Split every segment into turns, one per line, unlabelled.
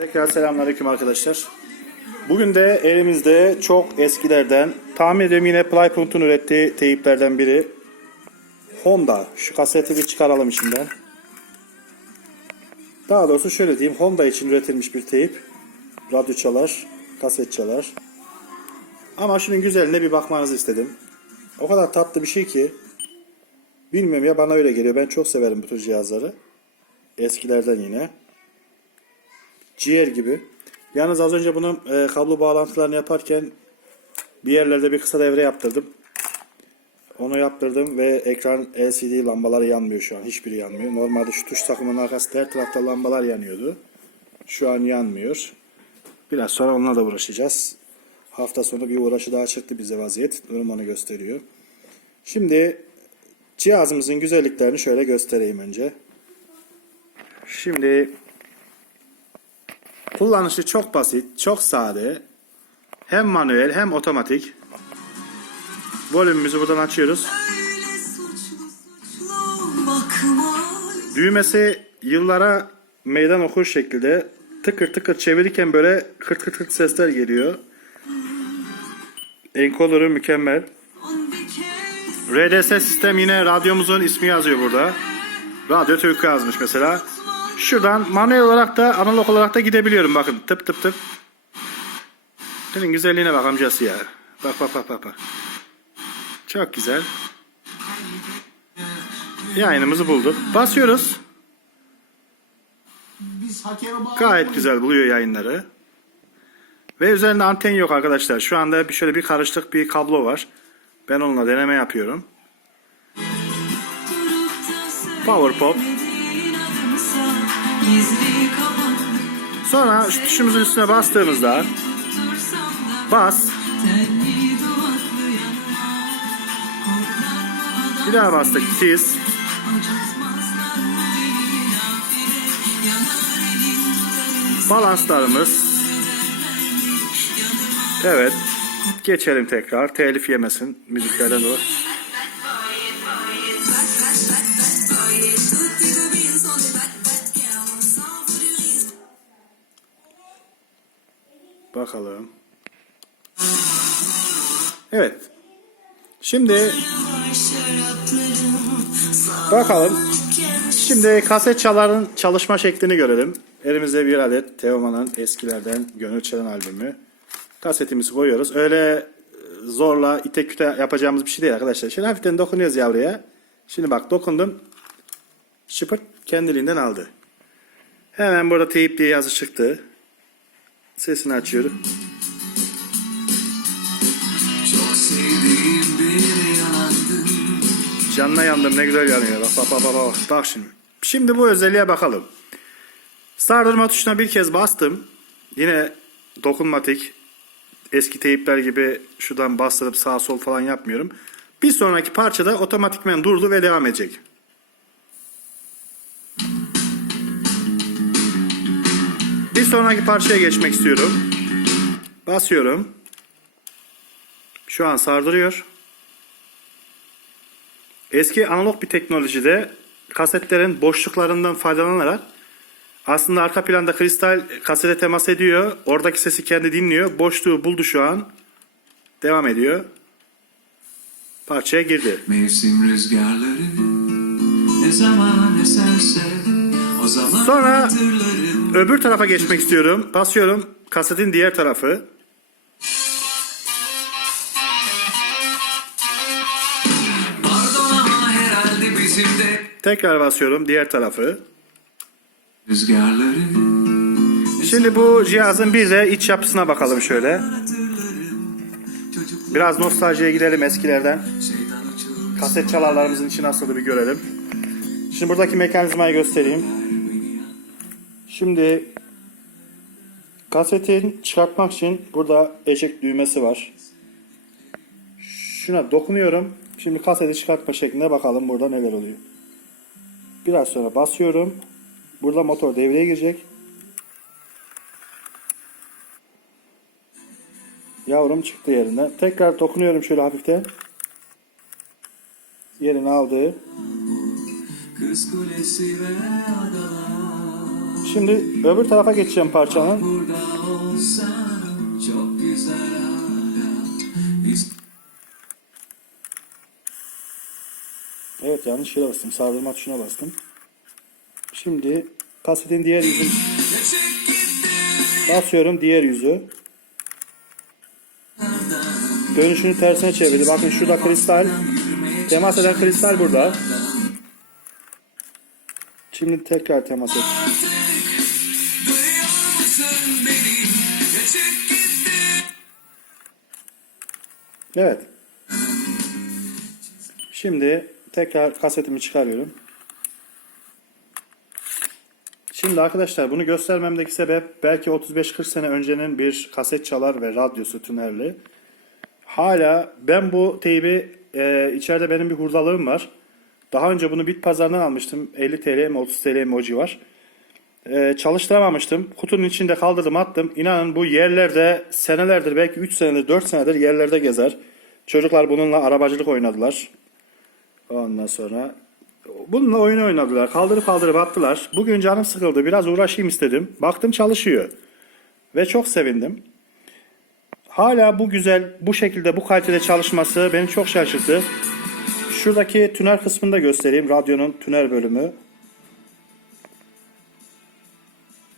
Tekrar selamünaleyküm arkadaşlar. Bugün de elimizde çok eskilerden tahmin ediyorum yine Plypoint'un ürettiği teyiplerden biri. Honda. Şu kaseti bir çıkaralım içinden. Daha doğrusu şöyle diyeyim. Honda için üretilmiş bir teyip. Radyo çalar, kaset çalar. Ama şunun güzelliğine bir bakmanızı istedim. O kadar tatlı bir şey ki. Bilmiyorum ya bana öyle geliyor. Ben çok severim bu tür cihazları. Eskilerden yine. Ciğer gibi. Yalnız az önce bunun e, kablo bağlantılarını yaparken bir yerlerde bir kısa devre yaptırdım. Onu yaptırdım ve ekran LCD lambaları yanmıyor şu an. Hiçbiri yanmıyor. Normalde şu tuş takımının arkasında her tarafta lambalar yanıyordu. Şu an yanmıyor. Biraz sonra onunla da uğraşacağız. Hafta sonu bir uğraşı daha çıktı bize vaziyet. Durum onu gösteriyor. Şimdi cihazımızın güzelliklerini şöyle göstereyim önce. Şimdi Kullanışı çok basit, çok sade. Hem manuel hem otomatik. Volümümüzü buradan açıyoruz. Düğmesi yıllara meydan okur şekilde tıkır tıkır çevirirken böyle kırt kırt kırt sesler geliyor. Encoder'ı mükemmel. RDS sistem yine radyomuzun ismi yazıyor burada. Radyo Türk yazmış mesela. Şuradan manuel olarak da analog olarak da gidebiliyorum bakın tıp tıp tıp. Senin güzelliğine bak amcası ya. Bak bak bak bak bak. Çok güzel. Yayınımızı bulduk. Basıyoruz. Gayet güzel buluyor yayınları. Ve üzerinde anten yok arkadaşlar. Şu anda bir şöyle bir karışık bir kablo var. Ben onunla deneme yapıyorum. Power pop. Sonra şu tuşumuzun üstüne bastığımızda bas. Bir daha bastık. Tiz. Balanslarımız. Evet. Geçelim tekrar. Telif yemesin müziklerden dolayı. Bakalım. Evet. Şimdi bakalım. Şimdi kaset çaların çalışma şeklini görelim. Elimizde bir adet Teoman'ın eskilerden Gönül Çelen albümü. Kasetimizi koyuyoruz. Öyle e, zorla ite küte yapacağımız bir şey değil arkadaşlar. Şöyle hafiften dokunuyoruz yavruya. Şimdi bak dokundum. Şıpırt kendiliğinden aldı. Hemen burada teyip diye yazı çıktı. Sesini açıyorum.
Çok sevdiğim bir yanandın.
Canına yandım ne güzel yanıyor. Bak bak bak. bak. Bak şimdi. Şimdi bu özelliğe bakalım. Sardırma tuşuna bir kez bastım. Yine dokunmatik. Eski teyipler gibi şuradan bastırıp sağ sol falan yapmıyorum. Bir sonraki parçada otomatikmen durdu ve devam edecek. Bir sonraki parçaya geçmek istiyorum. Basıyorum. Şu an sardırıyor. Eski analog bir teknolojide kasetlerin boşluklarından faydalanarak aslında arka planda kristal kasete temas ediyor. Oradaki sesi kendi dinliyor. Boşluğu buldu şu an. Devam ediyor. Parçaya girdi.
Mevsim rüzgarları ne zaman eserse o zaman
Sonra-
hatırlarım.
Öbür tarafa geçmek istiyorum. Basıyorum. Kasetin diğer tarafı. Tekrar basıyorum diğer tarafı.
rüzgarları
Şimdi bu cihazın bir de iç yapısına bakalım şöyle. Biraz nostaljiye gidelim eskilerden. Kaset çalarlarımızın içi nasıldı bir görelim. Şimdi buradaki mekanizmayı göstereyim. Şimdi kasetin çıkartmak için burada eşek düğmesi var. Şuna dokunuyorum. Şimdi kaseti çıkartma şeklinde bakalım burada neler oluyor. Biraz sonra basıyorum. Burada motor devreye girecek. Yavrum çıktı yerinden. Tekrar dokunuyorum şöyle hafiften. Yerini aldı.
Kız kulesi ve adalar.
Şimdi öbür tarafa geçeceğim parçanın. Evet yanlış yere bastım. Sardırma tuşuna bastım. Şimdi kasetin diğer yüzünü basıyorum diğer yüzü. Dönüşünü tersine çevirdi. Bakın şurada kristal. Temas eden kristal burada. Şimdi tekrar temas et. Evet. Şimdi tekrar kasetimi çıkarıyorum. Şimdi arkadaşlar bunu göstermemdeki sebep belki 35-40 sene öncenin bir kaset çalar ve radyosu tünerli. Hala ben bu teybi e, içeride benim bir hurdalığım var. Daha önce bunu bit pazarından almıştım. 50 TL mi 30 TL mi o civar. E, çalıştıramamıştım. Kutunun içinde kaldırdım attım. İnanın bu yerlerde senelerdir belki 3 senedir 4 senedir yerlerde gezer. Çocuklar bununla arabacılık oynadılar. Ondan sonra bununla oyun oynadılar. Kaldırıp kaldırıp attılar. Bugün canım sıkıldı. Biraz uğraşayım istedim. Baktım çalışıyor. Ve çok sevindim. Hala bu güzel, bu şekilde, bu kalitede çalışması beni çok şaşırttı. Şuradaki tüner kısmını da göstereyim. Radyonun tüner bölümü.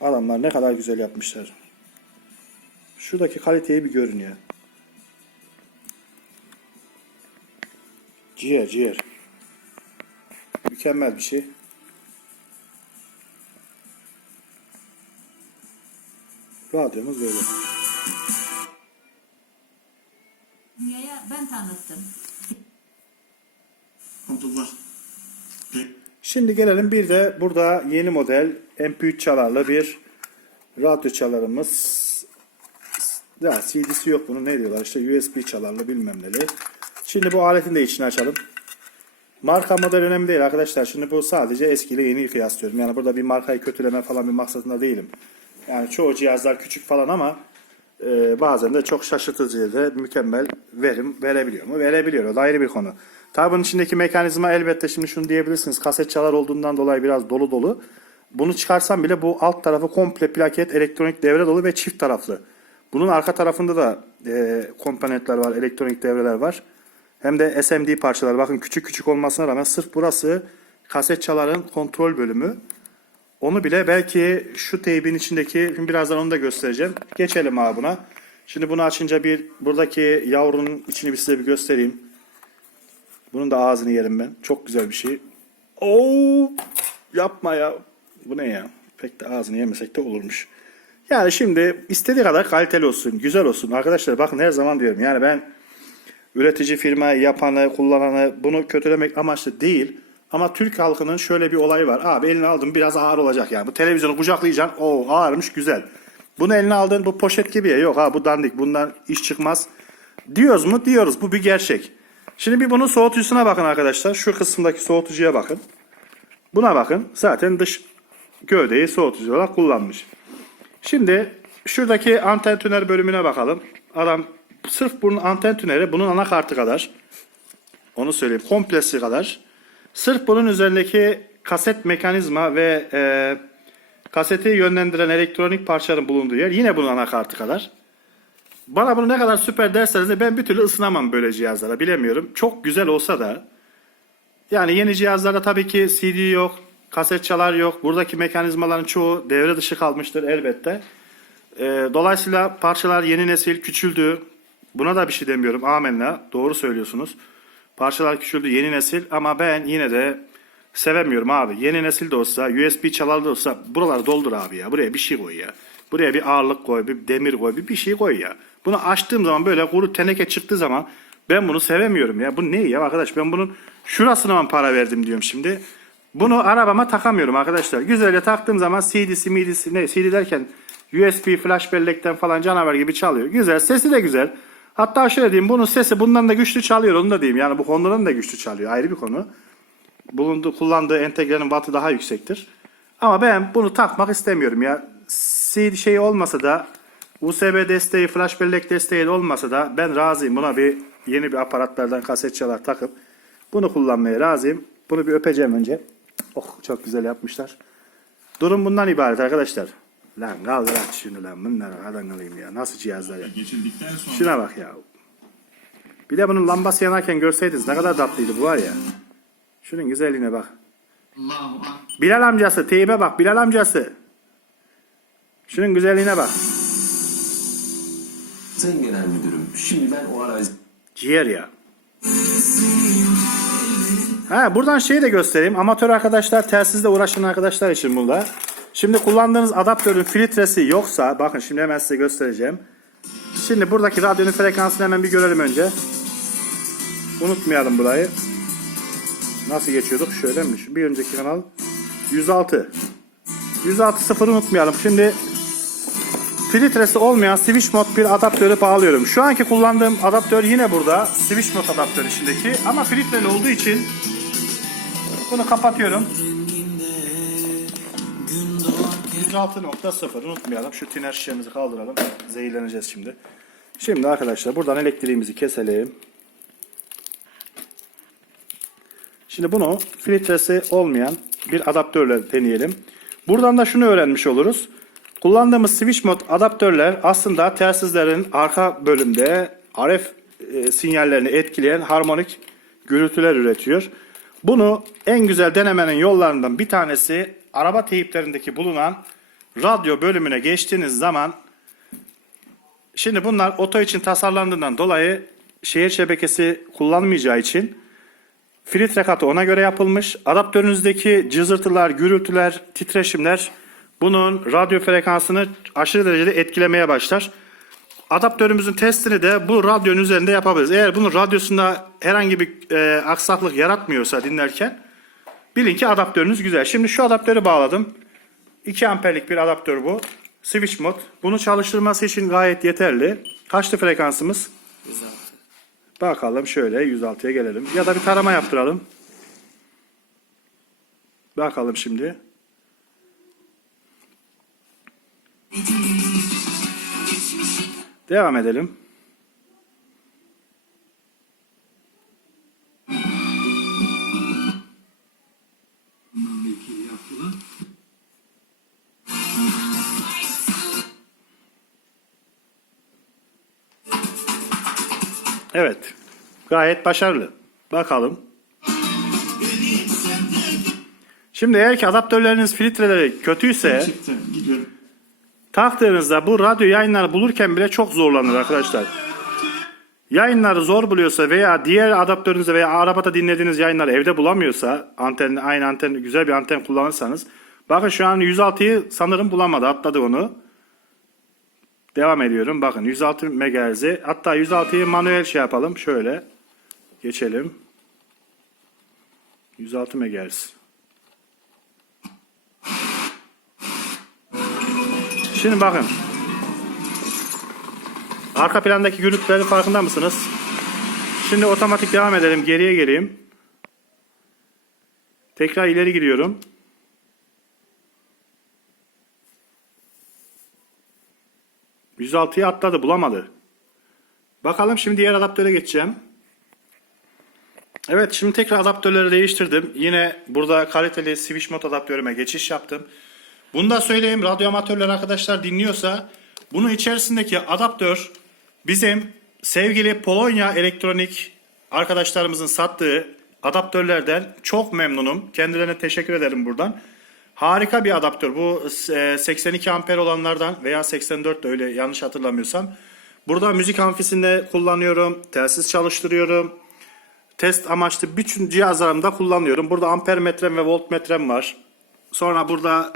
Adamlar ne kadar güzel yapmışlar. Şuradaki kaliteyi bir görün ya. Ciğer ciğer. Mükemmel bir şey. Radyomuz böyle.
Dünyaya ben tanıttım.
Abdullah.
Şimdi gelelim bir de burada yeni model MP3 çalarlı bir radyo çalarımız. Ya CD'si yok bunun ne diyorlar işte USB çalarlı bilmem neli. Şimdi bu aletin de içini açalım. Marka model önemli değil arkadaşlar. Şimdi bu sadece eskiyle yeniyi kıyaslıyorum. Yani burada bir markayı kötüleme falan bir maksadında değilim. Yani çoğu cihazlar küçük falan ama e, bazen de çok şaşırtıcı de mükemmel verim verebiliyor mu? Verebiliyor. O da ayrı bir konu. Tabi bunun içindeki mekanizma elbette şimdi şunu diyebilirsiniz. Kaset çalar olduğundan dolayı biraz dolu dolu. Bunu çıkarsam bile bu alt tarafı komple plaket, elektronik devre dolu ve çift taraflı. Bunun arka tarafında da e, komponentler var, elektronik devreler var. Hem de SMD parçalar. Bakın küçük küçük olmasına rağmen sırf burası kaset çaların kontrol bölümü. Onu bile belki şu teybin içindeki, şimdi birazdan onu da göstereceğim. Geçelim abi buna. Şimdi bunu açınca bir buradaki yavrunun içini bir size bir göstereyim. Bunun da ağzını yerim ben. Çok güzel bir şey. Oo, yapma ya. Bu ne ya? Pek de ağzını yemesek de olurmuş. Yani şimdi istediği kadar kaliteli olsun, güzel olsun. Arkadaşlar bakın her zaman diyorum. Yani ben üretici firma yapanı, kullananı bunu kötülemek amaçlı değil. Ama Türk halkının şöyle bir olayı var. Abi elini aldın biraz ağır olacak yani. Bu televizyonu kucaklayacaksın. O ağırmış güzel. Bunu eline aldın bu poşet gibi ya. Yok ha bu dandik bundan iş çıkmaz. Diyoruz mu? Diyoruz. Bu bir gerçek. Şimdi bir bunun soğutucusuna bakın arkadaşlar. Şu kısımdaki soğutucuya bakın. Buna bakın. Zaten dış gövdeyi soğutucu olarak kullanmış. Şimdi şuradaki anten tüner bölümüne bakalım. Adam sırf bunun anten tüneri bunun anakartı kadar. Onu söyleyeyim. Komplesi kadar. Sırf bunun üzerindeki kaset mekanizma ve e, kaseti yönlendiren elektronik parçaların bulunduğu yer yine bunun anakartı kadar. Bana bunu ne kadar süper derseniz de ben bir türlü ısınamam böyle cihazlara bilemiyorum. Çok güzel olsa da yani yeni cihazlarda tabii ki CD yok, kaset çalar yok. Buradaki mekanizmaların çoğu devre dışı kalmıştır elbette. Ee, dolayısıyla parçalar yeni nesil küçüldü. Buna da bir şey demiyorum. Amenna. Doğru söylüyorsunuz. Parçalar küçüldü yeni nesil ama ben yine de sevemiyorum abi. Yeni nesil de olsa, USB çalar da olsa buraları doldur abi ya. Buraya bir şey koy ya. Buraya bir ağırlık koy, bir demir koy, bir, bir şey koy ya. Bunu açtığım zaman böyle kuru teneke çıktığı zaman ben bunu sevemiyorum ya. Bu ne ya arkadaş? Ben bunun şurasına mı para verdim diyorum şimdi. Bunu arabama takamıyorum arkadaşlar. Güzelce taktığım zaman CD'si, MIDI'si, ne CD derken USB flash bellekten falan canavar gibi çalıyor. Güzel, sesi de güzel. Hatta şöyle diyeyim, bunun sesi bundan da güçlü çalıyor onu da diyeyim. Yani bu Honda'nın da güçlü çalıyor ayrı bir konu. Bulunduğu, kullandığı entegrenin wattı daha yüksektir. Ama ben bunu takmak istemiyorum ya. CD şey olmasa da USB desteği, flash bellek desteği de olmasa da ben razıyım. Buna bir yeni bir aparatlardan kaset çalar takıp bunu kullanmaya razıyım. Bunu bir öpeceğim önce. Oh çok güzel yapmışlar. Durum bundan ibaret arkadaşlar. Lan kaldır aç şunu lan bunları adam alayım ya. Nasıl cihazlar ya.
Geçildikten sonra
Şuna bak ya. Bir de bunun lambası yanarken görseydiniz ne kadar tatlıydı bu var ya. Şunun güzelliğine bak. Bilal amcası teybe bak Bilal amcası. Şunun güzelliğine bak.
Sayın Genel Müdürüm, şimdiden o arazi
Ciğer ya. Ha, buradan şeyi de göstereyim. Amatör arkadaşlar, telsizle uğraşan arkadaşlar için bunda. Şimdi kullandığınız adaptörün filtresi yoksa, bakın şimdi hemen size göstereceğim. Şimdi buradaki radyonun frekansını hemen bir görelim önce. Unutmayalım burayı. Nasıl geçiyorduk? Şöyle mi? Bir önceki kanal 106. 106 sıfır unutmayalım. Şimdi filtresi olmayan switch mod bir adaptörü bağlıyorum. Şu anki kullandığım adaptör yine burada. Switch mod adaptör içindeki. Ama filtreli olduğu için bunu kapatıyorum. 106.0 unutmayalım. Şu tiner şişemizi kaldıralım. Zehirleneceğiz şimdi. Şimdi arkadaşlar buradan elektriğimizi keselim. Şimdi bunu filtresi olmayan bir adaptörle deneyelim. Buradan da şunu öğrenmiş oluruz. Kullandığımız switch mod adaptörler aslında telsizlerin arka bölümde RF e, sinyallerini etkileyen harmonik gürültüler üretiyor. Bunu en güzel denemenin yollarından bir tanesi araba teyiplerindeki bulunan radyo bölümüne geçtiğiniz zaman Şimdi bunlar oto için tasarlandığından dolayı şehir şebekesi kullanmayacağı için filtre katı ona göre yapılmış. Adaptörünüzdeki cızırtılar, gürültüler, titreşimler bunun radyo frekansını aşırı derecede etkilemeye başlar. Adaptörümüzün testini de bu radyonun üzerinde yapabiliriz. Eğer bunun radyosunda herhangi bir e, aksaklık yaratmıyorsa dinlerken bilin ki adaptörünüz güzel. Şimdi şu adaptörü bağladım. 2 amperlik bir adaptör bu. Switch mod. Bunu çalıştırması için gayet yeterli. Kaçtı frekansımız? 106. Bakalım şöyle 106'ya gelelim. Ya da bir tarama yaptıralım. Bakalım şimdi. Devam edelim. Evet. Gayet başarılı. Bakalım. Şimdi eğer ki adaptörleriniz filtreleri kötüyse taktığınızda bu radyo yayınları bulurken bile çok zorlanır arkadaşlar. Yayınları zor buluyorsa veya diğer adaptörünüzde veya arabada dinlediğiniz yayınları evde bulamıyorsa anten aynı anten güzel bir anten kullanırsanız bakın şu an 106'yı sanırım bulamadı atladı onu. Devam ediyorum. Bakın 106 MHz'i hatta 106'yı manuel şey yapalım. Şöyle geçelim. 106 MHz. Şimdi bakın. Arka plandaki gürültülerin farkında mısınız? Şimdi otomatik devam edelim. Geriye geleyim. Tekrar ileri gidiyorum. ...106'yı atladı bulamadı. Bakalım şimdi diğer adaptöre geçeceğim. Evet şimdi tekrar adaptörleri değiştirdim. Yine burada kaliteli switch mod adaptörüme geçiş yaptım. Bunu da söyleyeyim radyo amatörler arkadaşlar dinliyorsa bunun içerisindeki adaptör bizim sevgili Polonya elektronik arkadaşlarımızın sattığı adaptörlerden çok memnunum. Kendilerine teşekkür ederim buradan. Harika bir adaptör. Bu e, 82 amper olanlardan veya 84 de öyle yanlış hatırlamıyorsam. Burada müzik amfisinde kullanıyorum. Telsiz çalıştırıyorum. Test amaçlı bütün cihazlarımda kullanıyorum. Burada ampermetrem ve voltmetrem var. Sonra burada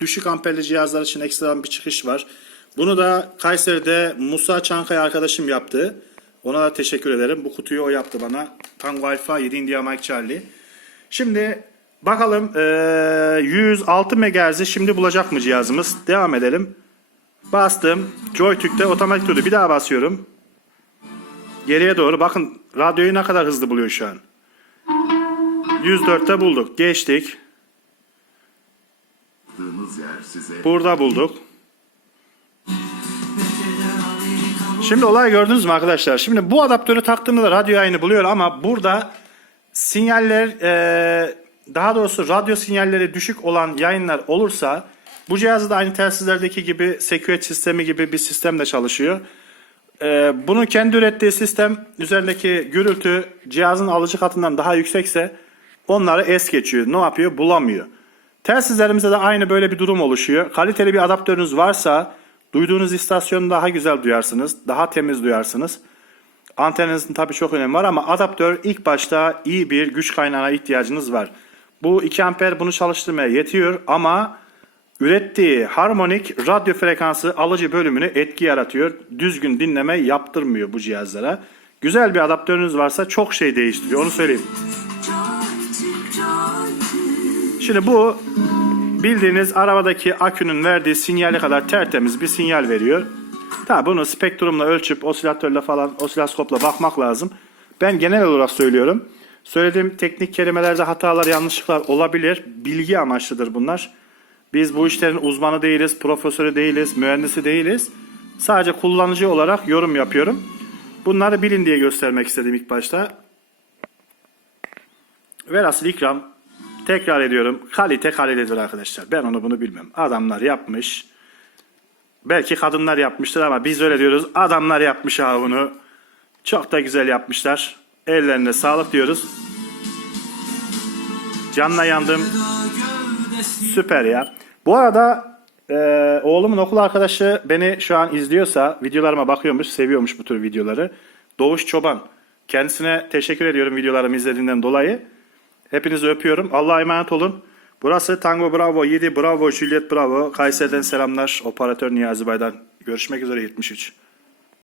düşük amperli cihazlar için ekstradan bir çıkış var. Bunu da Kayseri'de Musa Çankaya arkadaşım yaptı. Ona da teşekkür ederim. Bu kutuyu o yaptı bana. Tango Alpha 7 India Mike Charlie. Şimdi bakalım eee, 106 MHz'i şimdi bulacak mı cihazımız? Devam edelim. Bastım. Joytürk'te otomatik durdu. Bir daha basıyorum. Geriye doğru. Bakın radyoyu ne kadar hızlı buluyor şu an. 104'te bulduk. Geçtik. Burada bulduk. Şimdi olay gördünüz mü arkadaşlar? Şimdi bu adaptörü taktığımda radyo yayını buluyor ama burada sinyaller e, daha doğrusu radyo sinyalleri düşük olan yayınlar olursa bu cihazı da aynı telsizlerdeki gibi security sistemi gibi bir sistemle çalışıyor. Ee, bunun kendi ürettiği sistem üzerindeki gürültü cihazın alıcı katından daha yüksekse onları es geçiyor. Ne yapıyor? Bulamıyor. Telsizlerimizde de aynı böyle bir durum oluşuyor. Kaliteli bir adaptörünüz varsa duyduğunuz istasyonu daha güzel duyarsınız. Daha temiz duyarsınız. Anteninizin tabii çok önemi var ama adaptör ilk başta iyi bir güç kaynağına ihtiyacınız var. Bu 2 amper bunu çalıştırmaya yetiyor ama ürettiği harmonik radyo frekansı alıcı bölümünü etki yaratıyor. Düzgün dinleme yaptırmıyor bu cihazlara. Güzel bir adaptörünüz varsa çok şey değiştiriyor onu söyleyeyim. Şimdi bu bildiğiniz arabadaki akünün verdiği sinyale kadar tertemiz bir sinyal veriyor. Tabi bunu spektrumla ölçüp osilatörle falan osiloskopla bakmak lazım. Ben genel olarak söylüyorum. Söylediğim teknik kelimelerde hatalar, yanlışlıklar olabilir. Bilgi amaçlıdır bunlar. Biz bu işlerin uzmanı değiliz, profesörü değiliz, mühendisi değiliz. Sadece kullanıcı olarak yorum yapıyorum. Bunları bilin diye göstermek istedim ilk başta. Velhasıl ikram tekrar ediyorum kalite kalitedir arkadaşlar. Ben onu bunu bilmem. Adamlar yapmış. Belki kadınlar yapmıştır ama biz öyle diyoruz. Adamlar yapmış ha bunu. Çok da güzel yapmışlar. Ellerine sağlık diyoruz. Canla yandım. Süper ya. Bu arada e, oğlumun okul arkadaşı beni şu an izliyorsa videolarıma bakıyormuş, seviyormuş bu tür videoları. Doğuş Çoban. Kendisine teşekkür ediyorum videolarımı izlediğinden dolayı. Hepinizi öpüyorum. Allah'a emanet olun. Burası Tango Bravo 7 Bravo Juliet Bravo. Kayseri'den selamlar. Operatör Niyazi Bay'dan. Görüşmek üzere 73.